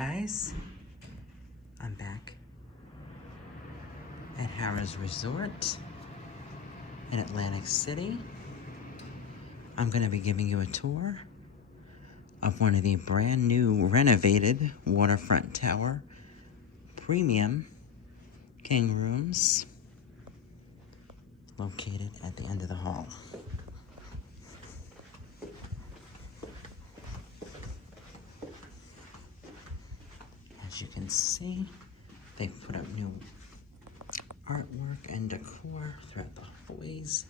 guys? I'm back at Harrah's Resort in Atlantic City. I'm going to be giving you a tour of one of the brand new renovated Waterfront Tower premium king rooms located at the end of the hall. As you can see, they've put up new artwork and decor throughout the hallways,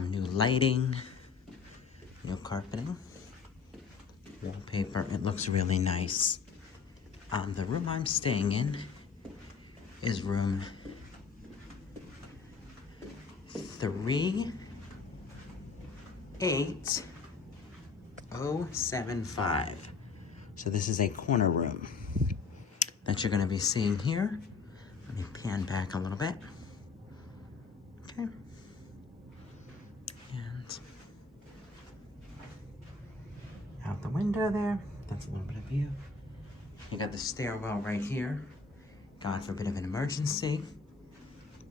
new lighting, new carpeting, wallpaper. It looks really nice. The room I'm staying in is room 38075. So this is a corner room that you're going to be seeing here. Let me pan back a little bit. Okay. And out the window there, that's a little bit of view. You got the stairwell right here. God forbid of an emergency.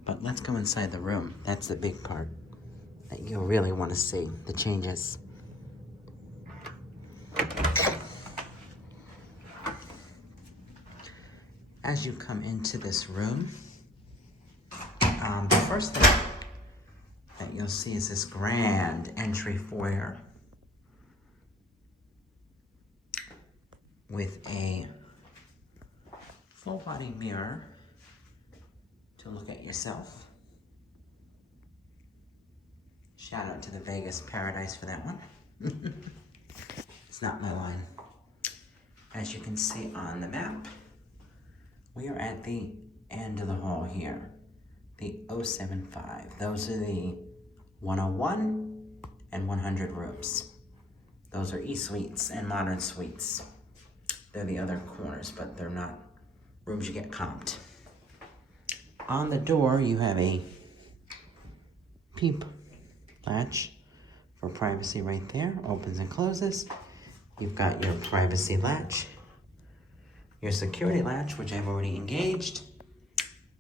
But let's go inside the room. That's the big part that you'll really want to see, the changes. As you come into this room, the first thing that you'll see is this grand entry foyer with a full body mirror to look at yourself. Shout out to the Vegas Paradise for that one. It's not my line. As you can see on the map, we are at the end of the hall here, the 075. Those are the 101 and 100 rooms. Those are E-suites and modern suites. They're the other corners, but they're not rooms you get comped. On the door, you have a peep latch for privacy right there. Opens and closes. You've got your privacy latch, your security latch, which I've already engaged,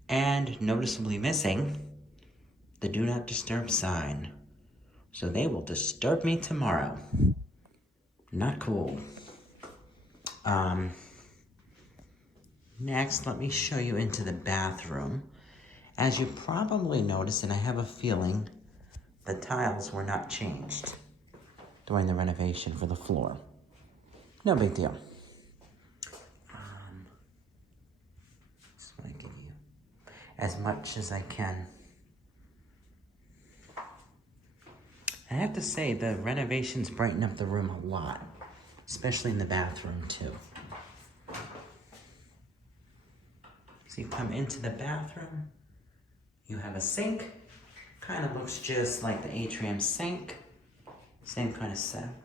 and noticeably missing, the do not disturb sign. So they will disturb me tomorrow. Not cool. Next, let me show you into the bathroom. As you probably noticed, and I have a feeling, the tiles were not changed during the renovation for the floor. No big deal. Just want to give you as much as I can. I have to say, the renovations brighten up the room a lot, especially in the bathroom too. So you come into the bathroom, you have a sink, kind of looks just like the atrium sink, same kind of setup.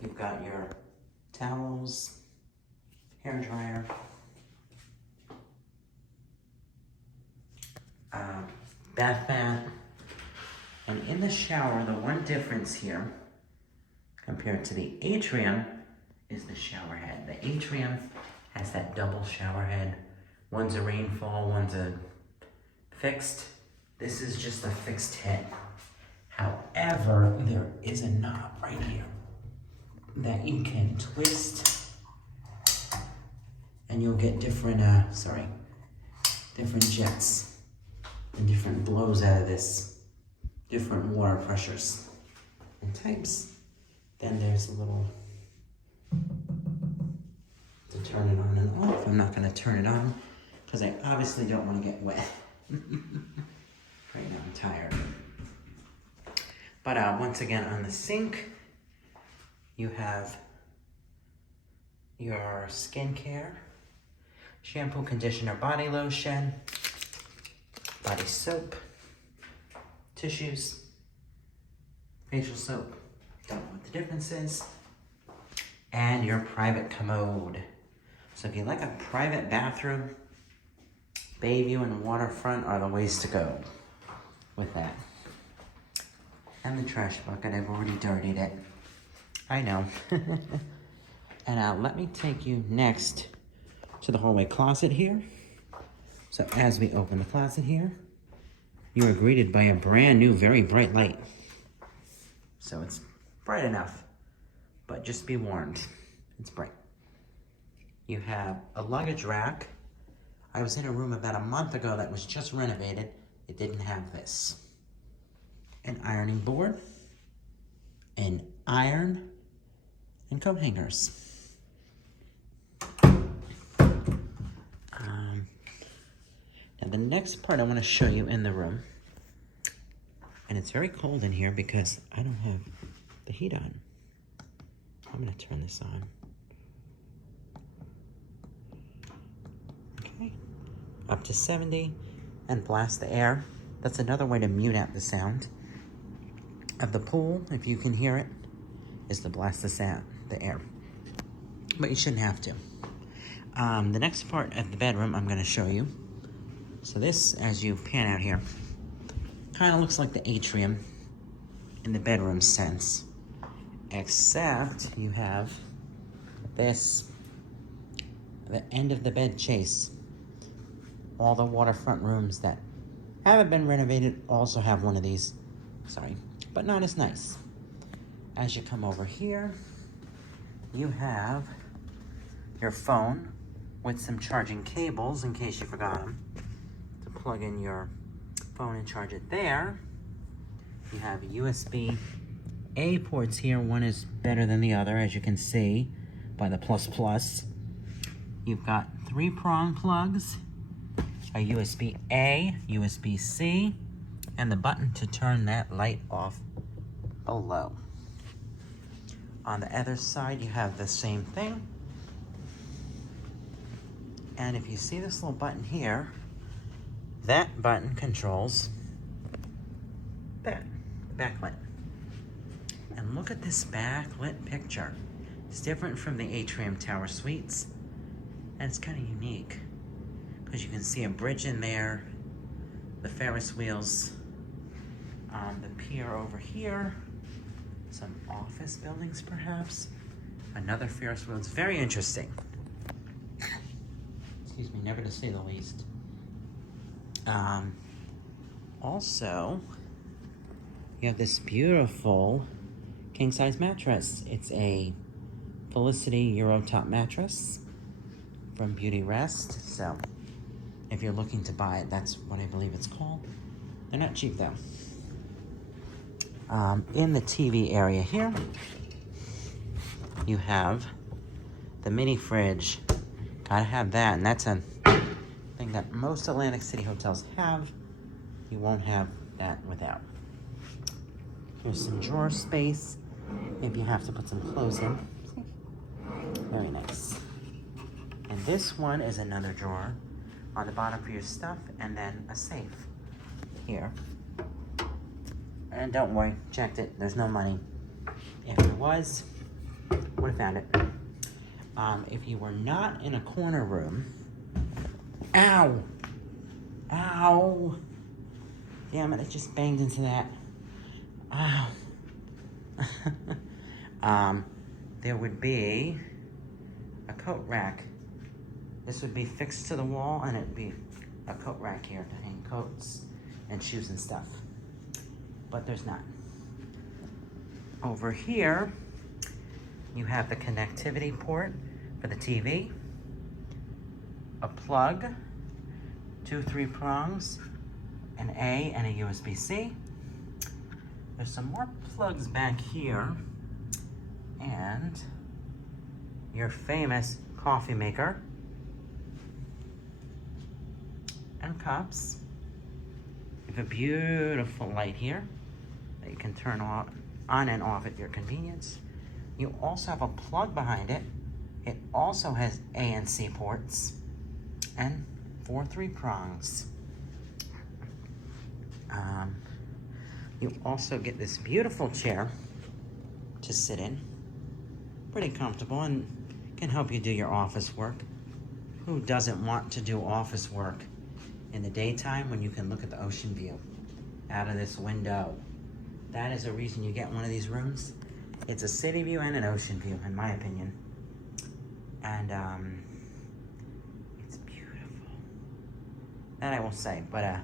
You've got your towels, hair dryer, bath mat, and in the shower, the one difference here compared to the atrium is the shower head. The atrium has that double shower head. One's a rainfall, one's a fixed. This is just a fixed head. However, there is a knob right here that you can twist, and you'll get different, different jets and different blows out of this, different water pressures and types. Then there's a little to turn it on and off. I'm not going to turn it on because I obviously don't want to get wet. Right now I'm tired. But once again, on the sink, you have your skincare, shampoo, conditioner, body lotion, body soap, tissues, facial soap. Don't know what the difference is. And your private commode. So if you like a private bathroom, Bayview and Waterfront are the ways to go with that. And the trash bucket, I've already dirtied it. I know. And let me take you next to the hallway closet here. So as we open the closet here, you are greeted by a brand new, very bright light. So it's bright enough, but just be warned, it's bright. You have a luggage rack. I was in a room about a month ago that was just renovated. It didn't have this. An ironing board, an iron, and coat hangers. Now the next part I want to show you in the room, and it's very cold in here because I don't have the heat on. I'm going to turn this on. Okay, up to 70 and blast the air. That's another way to mute out the sound of the pool, if you can hear it, is to blast the air. But you shouldn't have to. The next part of the bedroom I'm going to show you. So this, as you pan out here, kind of looks like the atrium in the bedroom sense, except you have this, the end of the bed chase. All the waterfront rooms that haven't been renovated also have one of these, sorry, but not as nice. As you come over here, you have your phone with some charging cables in case you forgot them. Plug in your phone and charge it there. You have USB-A ports here. One is better than the other, as you can see by the plus. You've got 3-prong plugs, a USB-A, USB-C, and the button to turn that light off below. On the other side, you have the same thing. And if you see this little button here, that button controls that, the backlit. And look at this backlit picture. It's different from the Atrium Tower Suites, and it's kind of unique because you can see a bridge in there, the Ferris wheels, the pier over here, some office buildings perhaps, another Ferris wheel. It's very interesting. Excuse me, never to say the least. Also, you have this beautiful king-size mattress. It's a Felicity Euro top mattress from Beauty Rest. So, if you're looking to buy it, that's what I believe it's called. They're not cheap though. In the TV area here, you have the mini fridge. Gotta have that, and that's a thing that most Atlantic City hotels have. You won't have that without. Here's some drawer space if you have to put some clothes in. Very nice. And this one is another drawer on the bottom for your stuff, and then a safe here. And don't worry, checked it, there's no money. If there was, would have found it. If you were not in a corner room, ow! Ow! Damn it, I just banged into that. Ow. There would be a coat rack. This would be fixed to the wall, and it'd be a coat rack here to hang coats and shoes and stuff. But there's not. Over here, you have the connectivity port for the TV, a plug, 2 3-prongs, an A and a USB-C. There's some more plugs back here, and your famous coffee maker, and cups. You have a beautiful light here that you can turn on and off at your convenience. You also have a plug behind it. It also has A and C ports and 4 3-prongs. You also get this beautiful chair to sit in. Pretty comfortable and can help you do your office work. Who doesn't want to do office work in the daytime when you can look at the ocean view out of this window? That is a reason you get one of these rooms. It's a city view and an ocean view, in my opinion. And it's beautiful. That I will say. But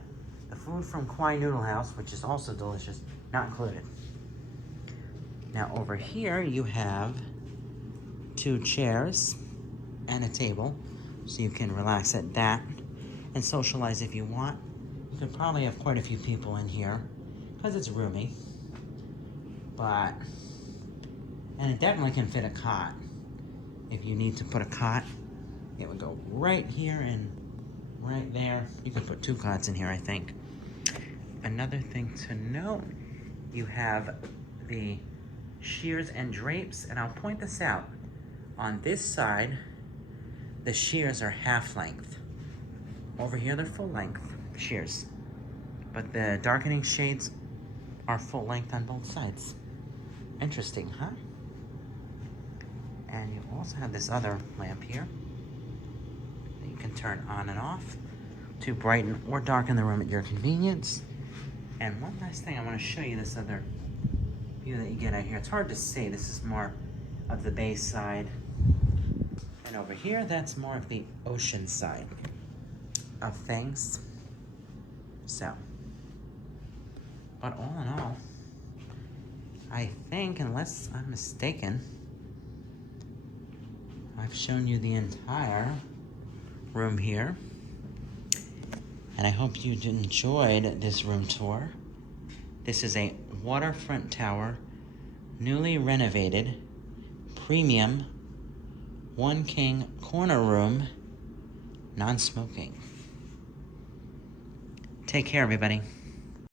the food from Kwai Noodle House, which is also delicious, not included. Now over here you have 2 chairs and a table, so you can relax at that and socialize if you want. You could probably have quite a few people in here because it's roomy. And it definitely can fit a cot. If you need to put a cot, it would go right here and right there. You could put 2 cots in here, I think. Another thing to note, you have the shears and drapes, and I'll point this out. On this side, the shears are half length. Over here, they're full length shears. But the darkening shades are full length on both sides. Interesting, huh? And you also have this other lamp here that you can turn on and off to brighten or darken the room at your convenience. And one last thing, I want to show you this other view that you get out here. It's hard to see. This is more of the bay side. And over here, that's more of the ocean side of things. So, but all in all, I think, unless I'm mistaken, I've shown you the entire room here. And I hope you enjoyed this room tour. This is a waterfront tower, newly renovated, premium, 1 king corner room, non-smoking. Take care, everybody.